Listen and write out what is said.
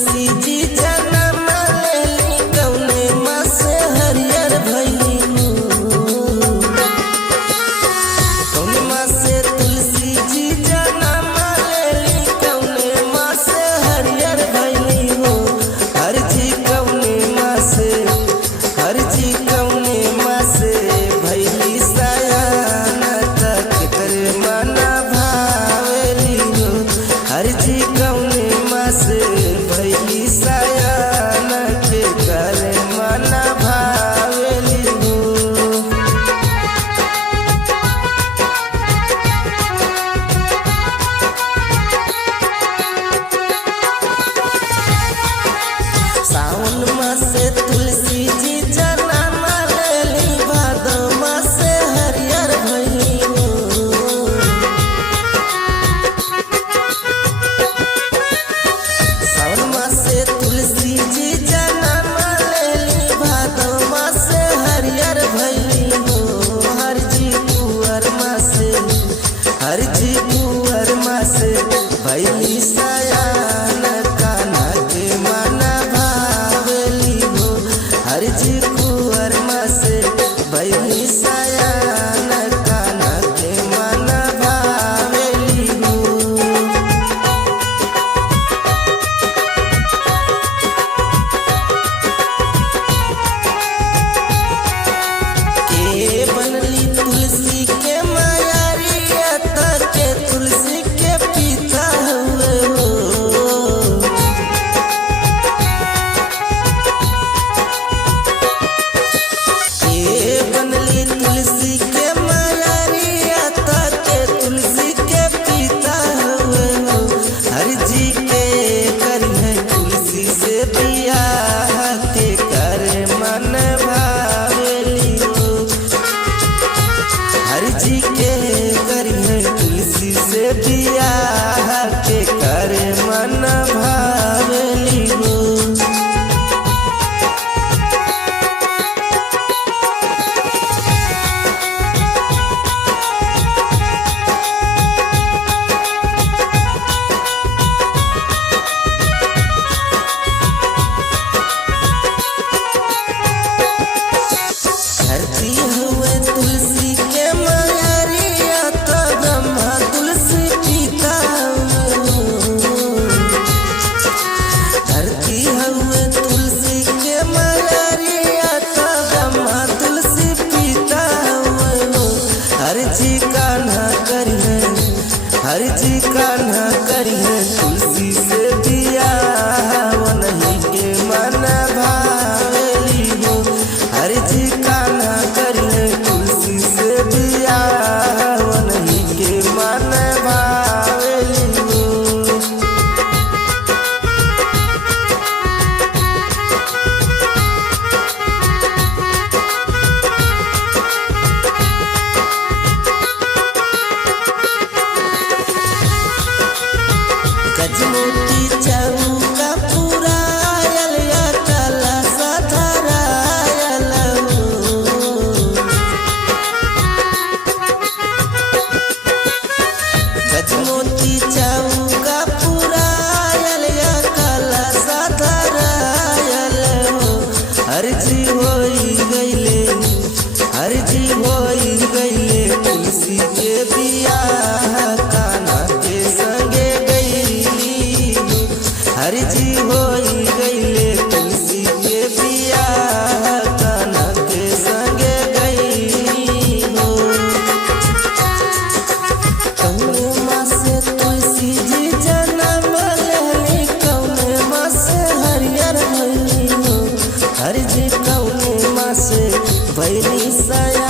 तुलसी जी जन्म लेली कौने माँ से हरियर भइली हो। कौने माँ से तुलसी जी जन्म लेली कौने माँ से हरियर भइली हो। हर जी कौने माँ से हर जी कौने माँ से भइली सयान तक करे मना भावेली हो। हर जी कौने माँ से भइली सयान के करे मना भावेली हो। सावन माँ से तुलसी जी जन्म लेली भादो माँ से हरियर भइली हो। सावन माँ से तुलसी जी जन्म लेली भादो माँ से हरियर भइली हो। हर जी कुंवर माँ से हर जी कुंवर माँ से भइली सयान कान्हा के मना भावेली हो। हर जी कुंवर माँ से भइली सयान कान्हा के मना भावेली हो। के बनली तुलसी के मायारिया के तुलसी के पिता हुए हो। के बनली तुलसी के मायारिया के तुलसी के पिता हुए हो। हर जी के करिए तुलसी से बियाह के करे मन भावेली हो। हर जी के करिए तुलसी से बियाह के करे मन भावेली हो। धरती हुए तुलसी के मायारिया तो ब्रह्मा तुलसी पिता हुए हो। धरती हुए तुलसी के मायारिया तो ब्रह्मा तुलसी पिता हुए हो। हर जी कान्हा करिए हर जी कान्हा करिए तुलसी से बियाह वनही के मन भावेली हो। हर जी कान्हा करिए तुलसी से बियाह वनही के मन भावेली हो। गजमोती चौका पुरायल या कला सधरायल हो। गजमोती चौका पुरायल या कला सधरायल हो। हर जी होई गइले हर जी होई गइले तुलसी के बियाह कान्हा के संगे गइली हो। हर जी होई गइले तुलसी के बियाह कान्हा के संगे गइली हो। कौने माँ से तुलसी जी जन्म लेली कौने माँ से हरियर भइली हो। हर जी कौने माँ से भइली सया